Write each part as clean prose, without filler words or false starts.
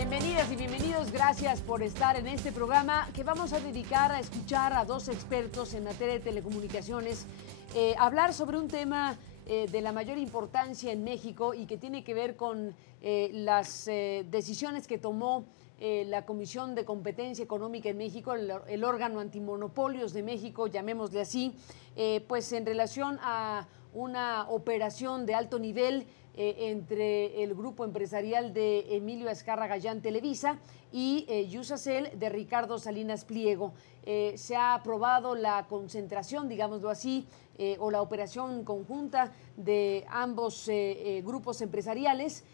Bienvenidas y bienvenidos, gracias por estar en este programa que vamos a dedicar a escuchar a dos expertos en materia de telecomunicaciones, hablar sobre un tema de la mayor importancia en México y que tiene que ver con las decisiones que tomó la Comisión de Competencia Económica en México, el órgano antimonopolios de México, llamémosle así, pues en relación a una operación de alto nivel entre el grupo empresarial de Emilio Azcárraga Gallán Televisa y Iusacell de Ricardo Salinas Pliego. Se ha aprobado la concentración, digámoslo así, o la operación conjunta de ambos grupos empresariales,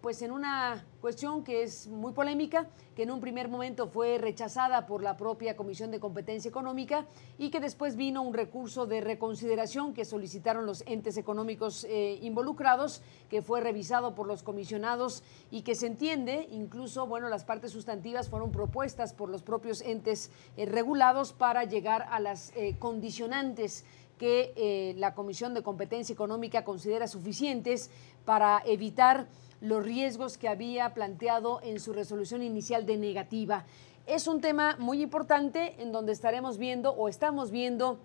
pues en una cuestión que es muy polémica, que en un primer momento fue rechazada por la propia Comisión de Competencia Económica y que después vino un recurso de reconsideración que solicitaron los entes económicos involucrados, que fue revisado por los comisionados y que se entiende, incluso, bueno, las partes sustantivas fueron propuestas por los propios entes regulados para llegar a las condicionantes que la Comisión de Competencia Económica considera suficientes para evitar los riesgos que había planteado en su resolución inicial de negativa. Es un tema muy importante en donde estaremos viendo o estamos viendo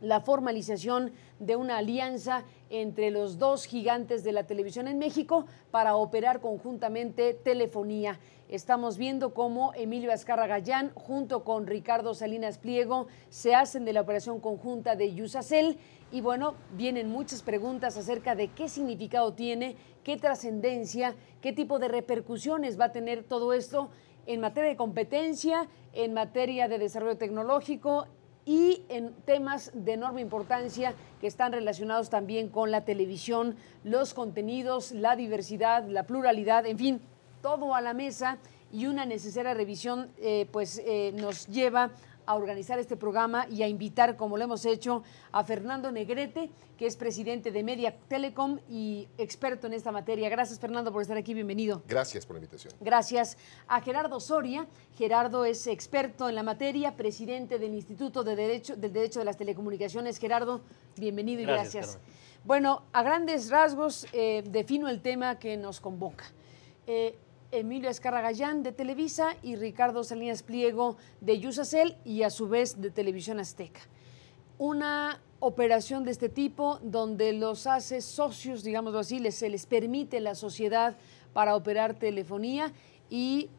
la formalización de una alianza entre los dos gigantes de la televisión en México para operar conjuntamente telefonía. Estamos viendo cómo Emilio Azcárraga Gallán junto con Ricardo Salinas Pliego se hacen de la operación conjunta de Iusacell y bueno, vienen muchas preguntas acerca de qué significado tiene, qué trascendencia, qué tipo de repercusiones va a tener todo esto en materia de competencia, en materia de desarrollo tecnológico y en temas de enorme importancia que están relacionados también con la televisión, los contenidos, la diversidad, la pluralidad, en fin, todo a la mesa y una necesaria revisión nos lleva a organizar este programa y a invitar, como lo hemos hecho, a Fernando Negrete, que es presidente de Media Telecom y experto en esta materia. Gracias, Fernando, por estar aquí. Bienvenido. Gracias por la invitación. Gracias. A Gerardo Soria. Gerardo es experto en la materia, presidente del Instituto del Derecho de las Telecomunicaciones. Gerardo, bienvenido y gracias. Bueno, a grandes rasgos defino el tema que nos convoca. Emilio Azcárraga Gallán de Televisa y Ricardo Salinas Pliego de Iusacell y a su vez de Televisión Azteca. Una operación de este tipo donde los hace socios, digámoslo así, se les permite la sociedad para operar telefonía y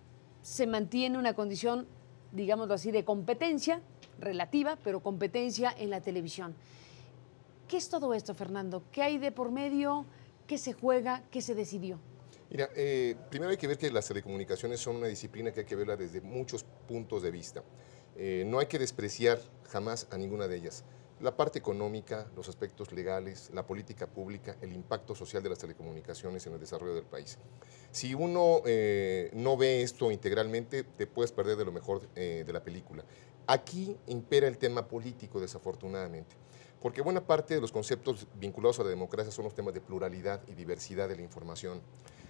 se mantiene una condición, digámoslo así, de competencia relativa, pero competencia en la televisión. ¿Qué es todo esto, Fernando? ¿Qué hay de por medio? ¿Qué se juega? ¿Qué se decidió? Mira, primero hay que ver que las telecomunicaciones son una disciplina que hay que verla desde muchos puntos de vista. No hay que despreciar jamás a ninguna de ellas. La parte económica, los aspectos legales, la política pública, el impacto social de las telecomunicaciones en el desarrollo del país. Si uno no ve esto integralmente, te puedes perder de lo mejor de la película. Aquí impera el tema político, desafortunadamente, porque buena parte de los conceptos vinculados a la democracia son los temas de pluralidad y diversidad de la información.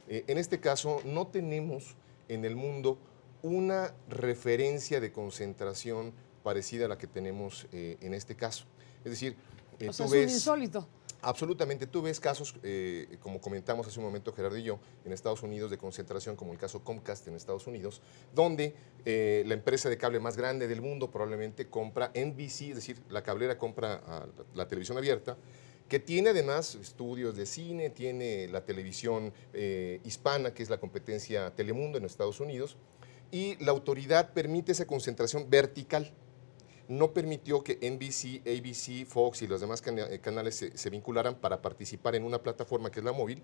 En este caso, no tenemos en el mundo una referencia de concentración parecida a la que tenemos en este caso. Es decir, tú ves... Es insólito. Absolutamente. Tú ves casos, como comentamos hace un momento Gerardo y yo, en Estados Unidos de concentración, como el caso Comcast en Estados Unidos, donde la empresa de cable más grande del mundo probablemente compra NBC, es decir, la cablera compra a la televisión abierta, que tiene además estudios de cine, tiene la televisión hispana, que es la competencia Telemundo en Estados Unidos, y la autoridad permite esa concentración vertical. No permitió que NBC, ABC, Fox y los demás canales se vincularan para participar en una plataforma que es la móvil,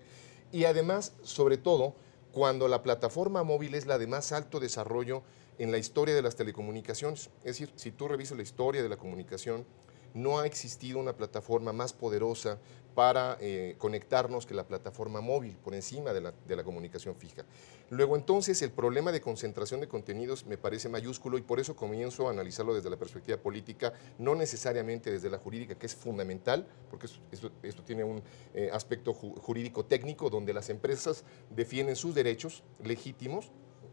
y además, sobre todo, cuando la plataforma móvil es la de más alto desarrollo en la historia de las telecomunicaciones. Es decir, si tú revisas la historia de la comunicación, no ha existido una plataforma más poderosa para conectarnos que la plataforma móvil por encima de la comunicación fija. Luego entonces el problema de concentración de contenidos me parece mayúsculo y por eso comienzo a analizarlo desde la perspectiva política, no necesariamente desde la jurídica, que es fundamental, porque esto tiene un aspecto jurídico técnico donde las empresas defienden sus derechos legítimos,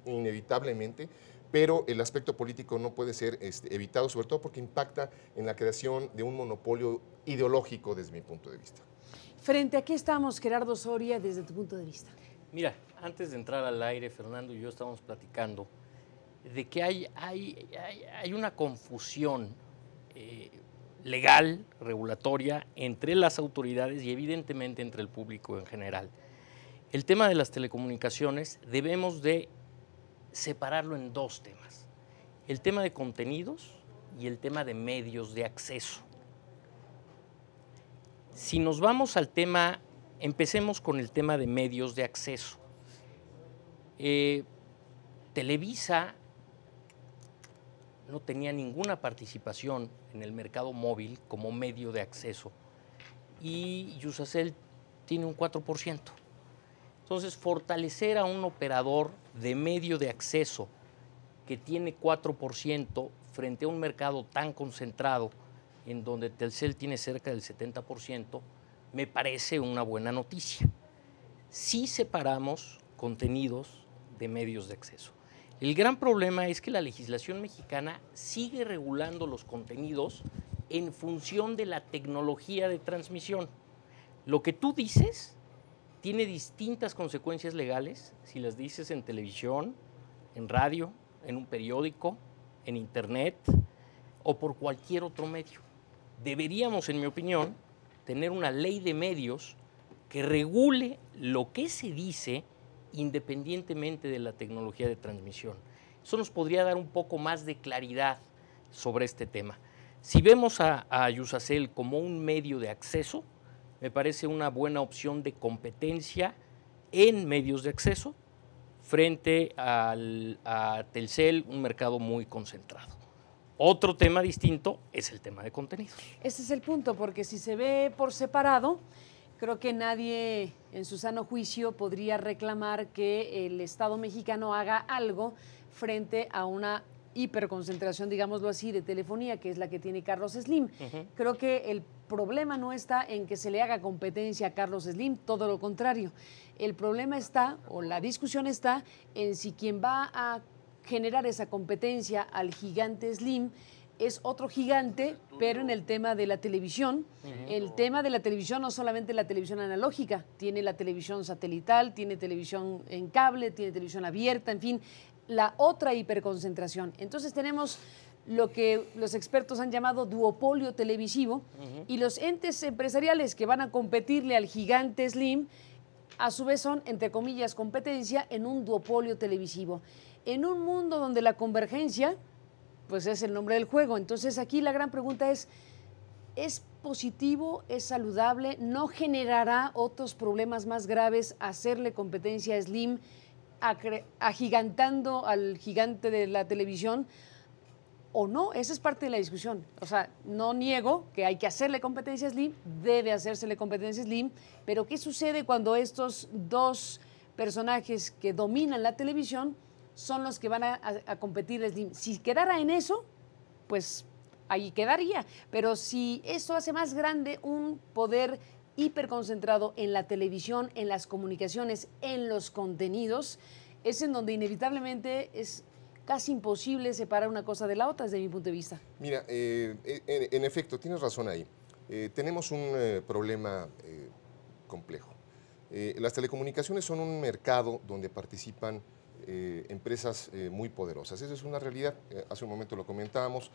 inevitablemente, pero el aspecto político no puede ser evitado, sobre todo porque impacta en la creación de un monopolio ideológico desde mi punto de vista. Frente a qué estamos, Gerardo Soria, desde tu punto de vista. Mira, Antes de entrar al aire, Fernando y yo estábamos platicando de que hay una confusión legal, regulatoria, entre las autoridades y evidentemente entre el público en general. El tema de las telecomunicaciones debemos de separarlo en dos temas: el tema de contenidos y el tema de medios de acceso. Si nos vamos al tema, empecemos con el tema de medios de acceso. Televisa no tenía ninguna participación en el mercado móvil como medio de acceso y Iusacell tiene un 4%. Entonces, fortalecer a un operador de medio de acceso que tiene 4% frente a un mercado tan concentrado en donde Telcel tiene cerca del 70%, me parece una buena noticia. Sí separamos contenidos de medios de acceso. El gran problema es que la legislación mexicana sigue regulando los contenidos en función de la tecnología de transmisión. Lo que tú dices tiene distintas consecuencias legales si las dices en televisión, en radio, en un periódico, en internet o por cualquier otro medio. Deberíamos, en mi opinión, tener una ley de medios que regule lo que se dice independientemente de la tecnología de transmisión. Eso nos podría dar un poco más de claridad sobre este tema. Si vemos a Iusacell como un medio de acceso, me parece una buena opción de competencia en medios de acceso frente a Telcel, un mercado muy concentrado. Otro tema distinto es el tema de contenidos. Ese es el punto, porque si se ve por separado, creo que nadie en su sano juicio podría reclamar que el Estado mexicano haga algo frente a una hiperconcentración, digámoslo así, de telefonía, que es la que tiene Carlos Slim. Creo que el problema no está en que se le haga competencia a Carlos Slim, todo lo contrario. El problema está, o la discusión está, en si quien va a generar esa competencia al gigante Slim es otro gigante, pero en el tema de la televisión. El tema de la televisión no solamente la televisión analógica, tiene la televisión satelital, tiene televisión en cable, tiene televisión abierta, en fin, la otra hiperconcentración. Entonces tenemos lo que los expertos han llamado duopolio televisivo y los entes empresariales que van a competirle al gigante Slim, a su vez son, entre comillas, competencia en un duopolio televisivo. En un mundo donde la convergencia pues es el nombre del juego. Entonces aquí la gran pregunta es positivo, es saludable, no generará otros problemas más graves hacerle competencia a Slim, agigantando al gigante de la televisión, o no? Esa es parte de la discusión. O sea, no niego que hay que hacerle competencia a Slim, debe hacérsele competencia a Slim, pero ¿qué sucede cuando estos dos personajes que dominan la televisión son los que van a competir Slim? Si quedara en eso, pues ahí quedaría. Pero si eso hace más grande un poder hiperconcentrado en la televisión, en las comunicaciones, en los contenidos, es en donde inevitablemente es casi imposible separar una cosa de la otra desde mi punto de vista. Mira, en efecto, tienes razón ahí. Tenemos un problema complejo. Las telecomunicaciones son un mercado donde participan empresas muy poderosas. Esa es una realidad. Hace un momento lo comentábamos.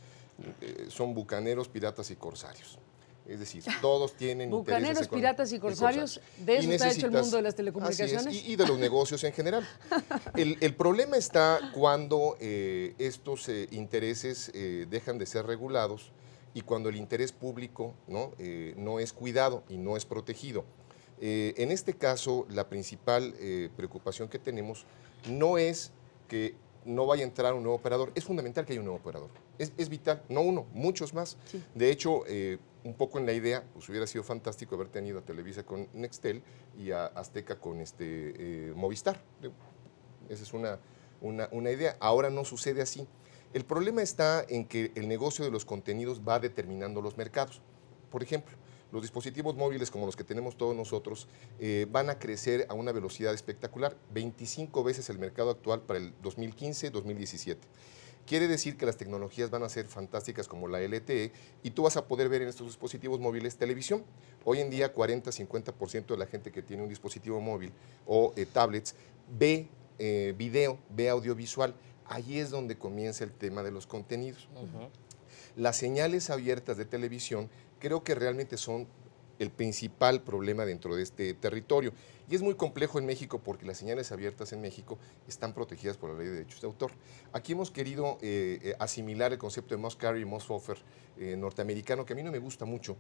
Son bucaneros, piratas y corsarios. Es decir, todos tienen bucaneros, piratas y corsarios. De eso está hecho el mundo de las telecomunicaciones. Y de los negocios en general. El problema está cuando estos intereses dejan de ser regulados y cuando el interés público no es cuidado y no es protegido. En este caso, la principal preocupación que tenemos no es que no vaya a entrar un nuevo operador. Es fundamental que haya un nuevo operador. Es vital, no uno, muchos más. Sí. De hecho, un poco en la idea, pues hubiera sido fantástico haber tenido a Televisa con Nextel y a Azteca con Movistar. Esa es una idea. Ahora no sucede así. El problema está en que el negocio de los contenidos va determinando los mercados. Por ejemplo, los dispositivos móviles como los que tenemos todos nosotros van a crecer a una velocidad espectacular, 25 veces el mercado actual para el 2015-2017. Quiere decir que las tecnologías van a ser fantásticas como la LTE y tú vas a poder ver en estos dispositivos móviles televisión. Hoy en día 40-50% de la gente que tiene un dispositivo móvil o tablets ve video, ve audiovisual. Ahí es donde comienza el tema de los contenidos. Las señales abiertas de televisión creo que realmente son el principal problema dentro de este territorio. Y es muy complejo en México porque las señales abiertas en México están protegidas por la Ley de Derechos de Autor. Aquí hemos querido asimilar el concepto de must carry y must offer norteamericano, que a mí no me gusta mucho.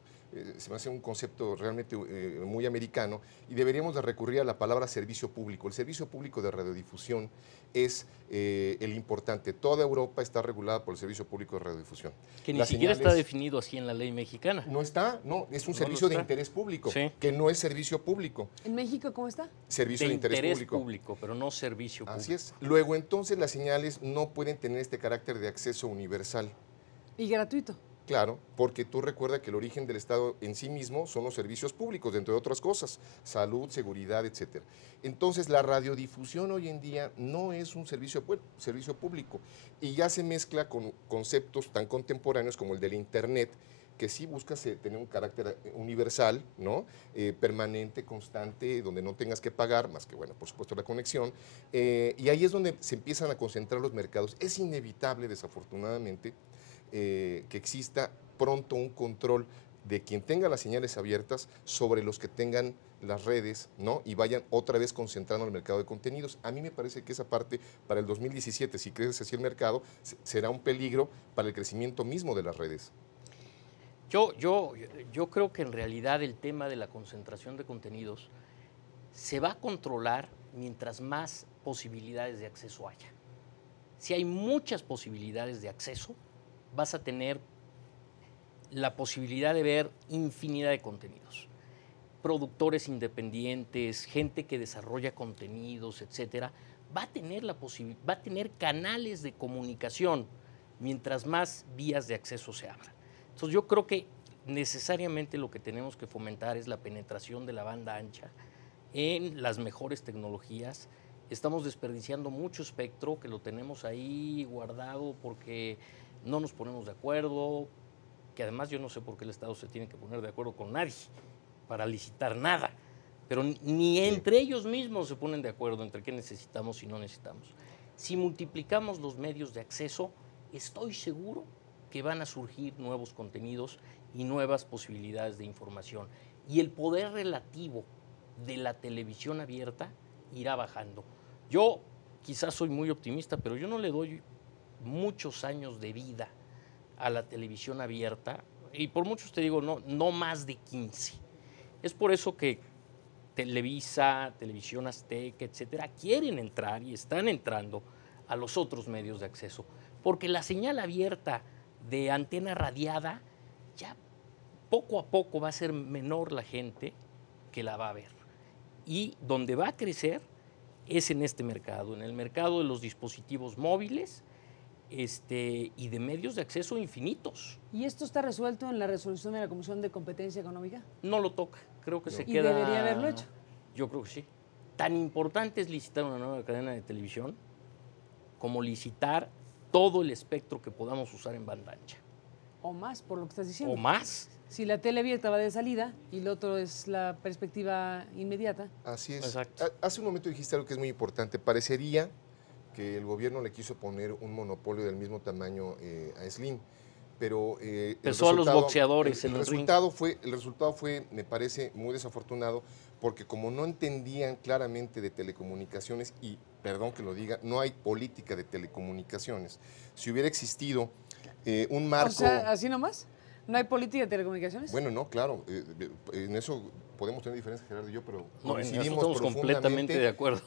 Se me hace un concepto realmente muy americano y deberíamos de recurrir a la palabra servicio público. El servicio público de radiodifusión es el importante. Toda Europa está regulada por el servicio público de radiodifusión. Que ni siquiera está definido así en la ley mexicana. No está, no, es un servicio de interés público, que no es servicio público. ¿En México cómo está? Servicio de interés público, pero no servicio público. Así es. Luego, entonces, las señales no pueden tener este carácter de acceso universal. ¿Y gratuito? Claro, porque tú recuerda que el origen del Estado en sí mismo son los servicios públicos, dentro de otras cosas, salud, seguridad, etcétera. Entonces, la radiodifusión hoy en día no es un servicio público y ya se mezcla con conceptos tan contemporáneos como el del Internet, que sí busca tener un carácter universal, ¿no? Permanente, constante, donde no tengas que pagar, más que, bueno, por supuesto, la conexión. Y ahí es donde se empiezan a concentrar los mercados. Es inevitable, desafortunadamente, que exista pronto un control de quien tenga las señales abiertas sobre los que tengan las redes, ¿no? Y vayan otra vez concentrando el mercado de contenidos. A mí me parece que esa parte para el 2017, si crece así el mercado, será un peligro para el crecimiento mismo de las redes. Yo creo que en realidad el tema de la concentración de contenidos se va a controlar mientras más posibilidades de acceso haya. Si hay muchas posibilidades de acceso, vas a tener la posibilidad de ver infinidad de contenidos. Productores independientes, gente que desarrolla contenidos, etcétera, va a tener canales de comunicación mientras más vías de acceso se abran. Entonces yo creo que necesariamente lo que tenemos que fomentar es la penetración de la banda ancha en las mejores tecnologías. Estamos desperdiciando mucho espectro que lo tenemos ahí guardado porque no nos ponemos de acuerdo, que además yo no sé por qué el Estado se tiene que poner de acuerdo con nadie para licitar nada, pero ni entre ellos mismos se ponen de acuerdo entre qué necesitamos y no necesitamos. Si multiplicamos los medios de acceso, estoy seguro que van a surgir nuevos contenidos y nuevas posibilidades de información. Y el poder relativo de la televisión abierta irá bajando. Yo quizás soy muy optimista, pero yo no le doy muchos años de vida a la televisión abierta, y por muchos te digo, no más de 15. Es por eso que Televisa, Televisión Azteca, etcétera, quieren entrar y están entrando a los otros medios de acceso, porque la señal abierta de antena radiada ya poco a poco va a ser menor la gente que la va a ver. Y donde va a crecer es en este mercado, en el mercado de los dispositivos móviles, y de medios de acceso infinitos. ¿Y esto está resuelto en la resolución de la Comisión de Competencia Económica? No lo toca, creo que se ¿Y queda... ¿Y debería haberlo hecho? Yo creo que sí. Tan importante es licitar una nueva cadena de televisión como licitar todo el espectro que podamos usar en banda ancha. O más, por lo que estás diciendo. O más. Si la tele abierta va de salida y lo otro es la perspectiva inmediata. Así es. Exacto. Hace un momento dijiste algo que es muy importante. Parecería que el gobierno le quiso poner un monopolio del mismo tamaño a Slim, pero empezó a los boxeadores el resultado fue, me parece, muy desafortunado, porque como no entendían claramente de telecomunicaciones, y perdón que lo diga, no hay política de telecomunicaciones. Si hubiera existido un marco... O sea, ¿así nomás? ¿No hay política de telecomunicaciones? Bueno, no, claro, en eso podemos tener diferencias, Gerardo y yo, pero coincidimos estamos completamente de acuerdo.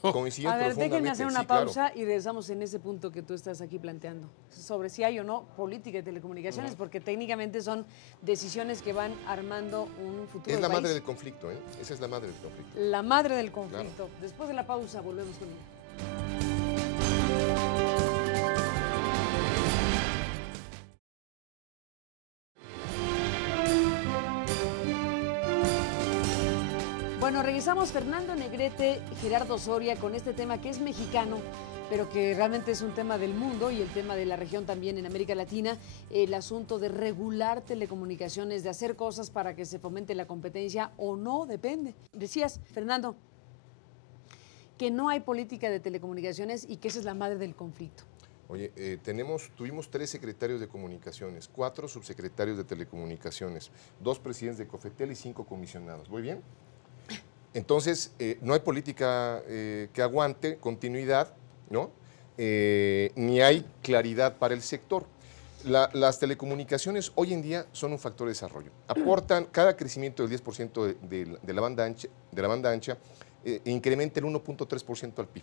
A ver, déjenme hacer una pausa y regresamos en ese punto que tú estás aquí planteando, sobre si hay o no política de telecomunicaciones, porque técnicamente son decisiones que van armando un futuro Es la país. madre del conflicto, ¿eh? Esa es la madre del conflicto. La madre del conflicto. Claro. Después de la pausa volvemos con ella. Bueno, regresamos Fernando Negrete, Gerardo Soria, con este tema que es mexicano, pero que realmente es un tema del mundo y el tema de la región también en América Latina, el asunto de regular telecomunicaciones, de hacer cosas para que se fomente la competencia o no, depende. Decías, Fernando, que no hay política de telecomunicaciones y que esa es la madre del conflicto? Oye, tuvimos 3 secretarios de comunicaciones, 4 subsecretarios de telecomunicaciones, 2 presidentes de COFETEL y 5 comisionados. ¿Voy bien? Entonces, no hay política que aguante continuidad, ¿no? Ni hay claridad para el sector. Las telecomunicaciones hoy en día son un factor de desarrollo. Aportan cada crecimiento del 10% de la banda ancha, incrementa el 1.3% al PIB,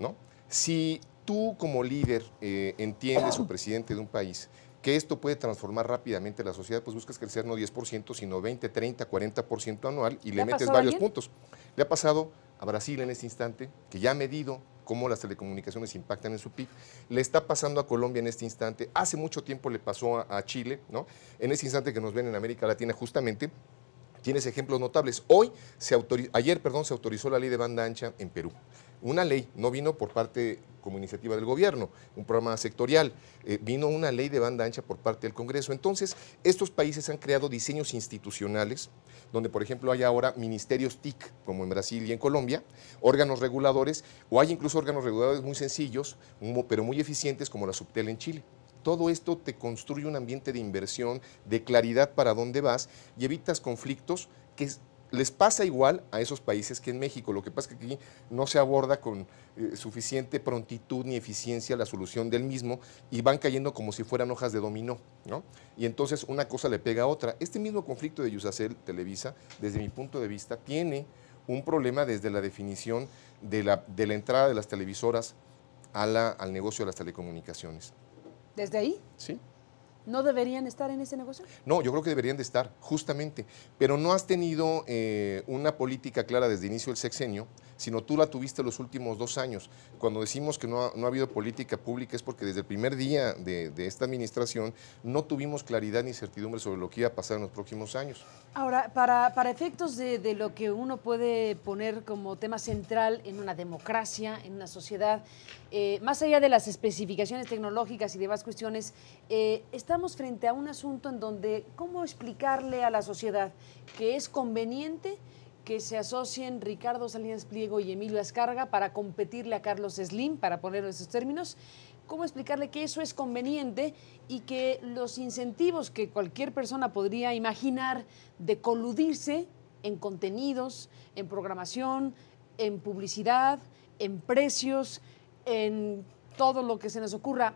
¿no? Si tú como líder entiendes o presidente de un país que esto puede transformar rápidamente la sociedad, pues buscas crecer no 10%, sino 20, 30, 40% anual y le metes varios puntos. Le ha pasado a Brasil en este instante, que ya ha medido cómo las telecomunicaciones impactan en su PIB. Le está pasando a Colombia en este instante. Hace mucho tiempo le pasó a Chile, ¿no? En este instante que nos ven en América Latina justamente, tienes ejemplos notables. Ayer se autorizó la ley de banda ancha en Perú. Una ley, no vino por parte como iniciativa del gobierno, un programa sectorial, vino una ley de banda ancha por parte del Congreso. Entonces, estos países han creado diseños institucionales, donde por ejemplo hay ahora ministerios TIC, como en Brasil y en Colombia, órganos reguladores, o hay incluso órganos reguladores muy sencillos, pero muy eficientes, como la Subtel en Chile. Todo esto te construye un ambiente de inversión, de claridad para dónde vas y evitas conflictos que les pasa igual a esos países que en México. Lo que pasa es que aquí no se aborda con suficiente prontitud ni eficiencia la solución del mismo y van cayendo como si fueran hojas de dominó, ¿no? Y entonces una cosa le pega a otra. Este mismo conflicto de Iusacell Televisa, desde mi punto de vista, tiene un problema desde la definición de la entrada de las televisoras al negocio de las telecomunicaciones. ¿Desde ahí? Sí. ¿No deberían estar en ese negocio? No, yo creo que deberían de estar, justamente. Pero no has tenido una política clara desde el inicio del sexenio, sino tú la tuviste los últimos 2 años. Cuando decimos que no ha habido política pública es porque desde el primer día de esta administración no tuvimos claridad ni certidumbre sobre lo que iba a pasar en los próximos años. Ahora, para efectos de lo que uno puede poner como tema central en una democracia, en una sociedad, más allá de las especificaciones tecnológicas y demás cuestiones, estamos frente a un asunto en donde, ¿cómo explicarle a la sociedad que es conveniente que se asocien Ricardo Salinas Pliego y Emilio Azcárraga para competirle a Carlos Slim, para ponerlo en esos términos? ¿Cómo explicarle que eso es conveniente y que los incentivos que cualquier persona podría imaginar de coludirse en contenidos, en programación, en publicidad, en precios, en todo lo que se nos ocurra,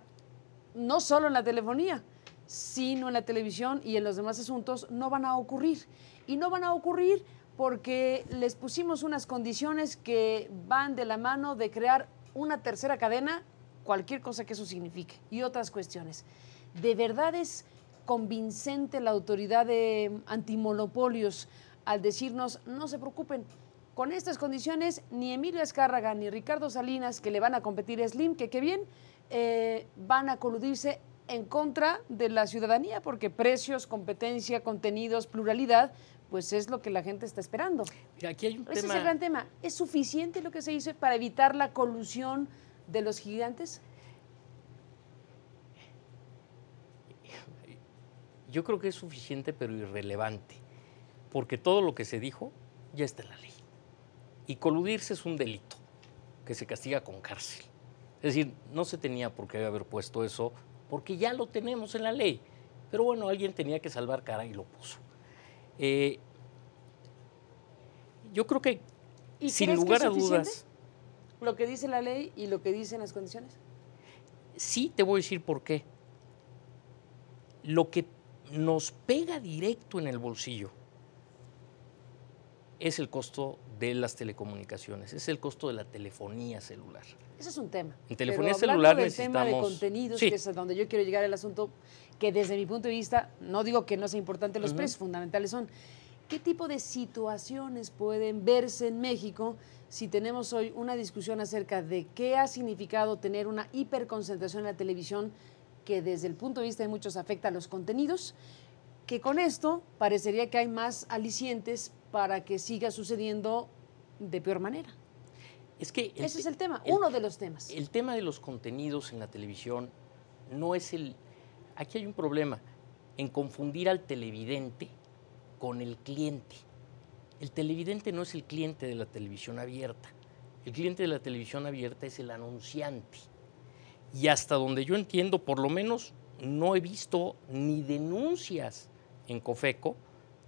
no solo en la telefonía, sino en la televisión y en los demás asuntos, no van a ocurrir? Y no van a ocurrir porque les pusimos unas condiciones que van de la mano de crear una tercera cadena, cualquier cosa que eso signifique, y otras cuestiones. ¿De verdad es convincente la autoridad de antimonopolios al decirnos, no se preocupen, con estas condiciones ni Emilio Azcárraga ni Ricardo Salinas, que le van a competir a Slim, que qué bien, van a coludirse en contra de la ciudadanía, porque precios, competencia, contenidos, pluralidad, pues es lo que la gente está esperando? Mira, aquí hay un Ese tema... es el gran tema. ¿Es suficiente lo que se hizo para evitar la colusión de los gigantes? Yo creo que es suficiente, pero irrelevante, porque todo lo que se dijo ya está en la ley. Y coludirse es un delito que se castiga con cárcel. Es decir, no se tenía por qué haber puesto eso, porque ya lo tenemos en la ley. Pero bueno, alguien tenía que salvar cara y lo puso. Yo creo que, sin lugar a dudas, lo que dice la ley y lo que dicen las condiciones. Sí, te voy a decir por qué. Lo que nos pega directo en el bolsillo es el costo de las telecomunicaciones, es el costo de la telefonía celular. Ese es un tema. En telefonía Pero celular del necesitamos... tema de contenidos, sí, que es a donde yo quiero llegar al asunto, que desde mi punto de vista, no digo que no sea importante los precios, fundamentales son. ¿Qué tipo de situaciones pueden verse en México si tenemos hoy una discusión acerca de qué ha significado tener una hiperconcentración en la televisión que desde el punto de vista de muchos afecta a los contenidos, que con esto parecería que hay más alicientes para que siga sucediendo de peor manera? Es que ese es el tema, uno de los temas. El tema de los contenidos en la televisión no es el... Aquí hay un problema en confundir al televidente con el cliente. El televidente no es el cliente de la televisión abierta. El cliente de la televisión abierta es el anunciante. Y hasta donde yo entiendo, por lo menos no he visto ni denuncias en COFECO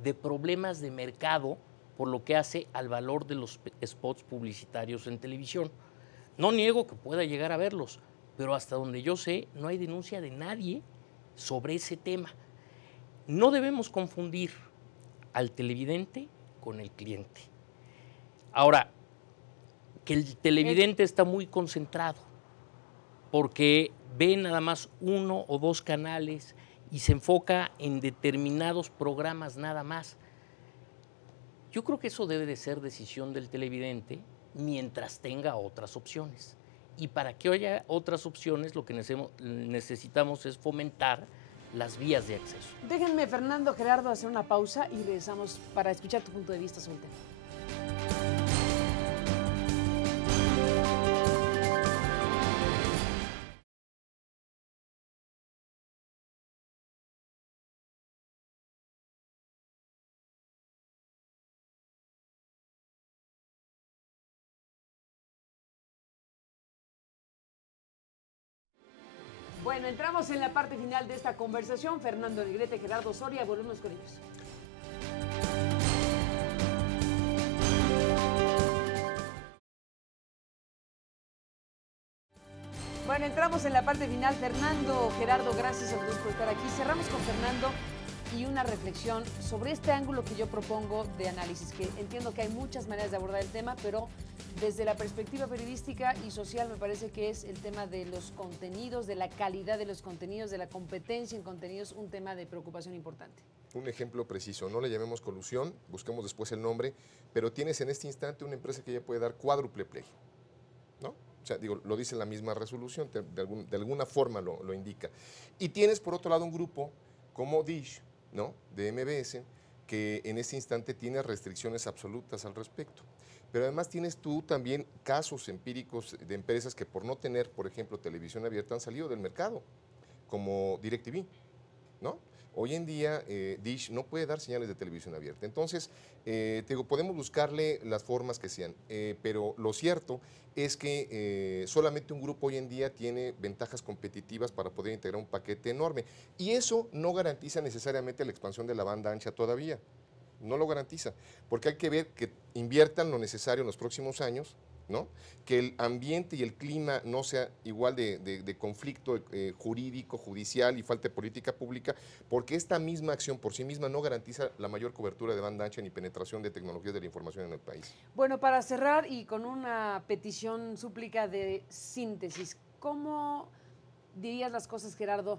de problemas de mercado por lo que hace al valor de los spots publicitarios en televisión. No niego que pueda llegar a verlos, pero hasta donde yo sé no hay denuncia de nadie sobre ese tema. No debemos confundir al televidente con el cliente. Ahora, que el televidente está muy concentrado porque ve nada más 1 o 2 canales y se enfoca en determinados programas nada más. Yo creo que eso debe de ser decisión del televidente mientras tenga otras opciones. Y para que haya otras opciones, lo que necesitamos es fomentar las vías de acceso. Déjenme, Fernando, Gerardo, hacer una pausa y regresamos para escuchar tu punto de vista sobre el tema. Bueno, entramos en la parte final de esta conversación. Fernando Negrete, Gerardo Soria, volvemos con ellos. Bueno, entramos en la parte final. Fernando, Gerardo, gracias a los dos por estar aquí. Cerramos con Fernando y una reflexión sobre este ángulo que yo propongo de análisis, que entiendo que hay muchas maneras de abordar el tema, pero desde la perspectiva periodística y social me parece que es el tema de los contenidos, de la calidad de los contenidos, de la competencia en contenidos, un tema de preocupación importante. Un ejemplo preciso, no le llamemos colusión, busquemos después el nombre, pero tienes en este instante una empresa que ya puede dar cuádruple play, ¿no? O sea, digo, lo dice la misma resolución, de alguna forma lo indica. Y tienes por otro lado un grupo como Dish, ¿no?, de MBS, que en este instante tiene restricciones absolutas al respecto. Pero además tienes tú también casos empíricos de empresas que por no tener, por ejemplo, televisión abierta han salido del mercado, como DirecTV, ¿no? Hoy en día Dish no puede dar señales de televisión abierta. Entonces, te digo, podemos buscarle las formas que sean, pero lo cierto es que solamente un grupo hoy en día tiene ventajas competitivas para poder integrar un paquete enorme. Y eso no garantiza necesariamente la expansión de la banda ancha todavía. No lo garantiza, porque hay que ver que inviertan lo necesario en los próximos años, ¿no? Que el ambiente y el clima no sea igual de conflicto jurídico, judicial y falta de política pública, porque esta misma acción por sí misma no garantiza la mayor cobertura de banda ancha ni penetración de tecnologías de la información en el país. Bueno, para cerrar y con una petición, súplica de síntesis, ¿cómo dirías las cosas, Gerardo,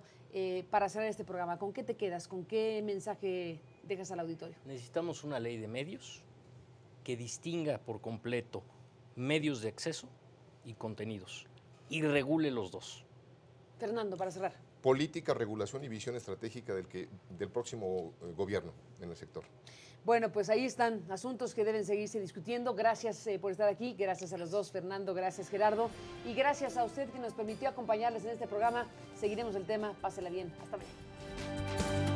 para cerrar este programa? ¿Con qué te quedas? ¿Con qué mensaje dejas al auditorio? Necesitamos una ley de medios que distinga por completo medios de acceso y contenidos y regule los dos. Fernando, para cerrar. Política, regulación y visión estratégica del próximo gobierno en el sector. Bueno, pues ahí están asuntos que deben seguirse discutiendo. Gracias por estar aquí, gracias a los dos, Fernando, gracias Gerardo, y gracias a usted que nos permitió acompañarles en este programa. Seguiremos el tema, pásela bien, hasta mañana.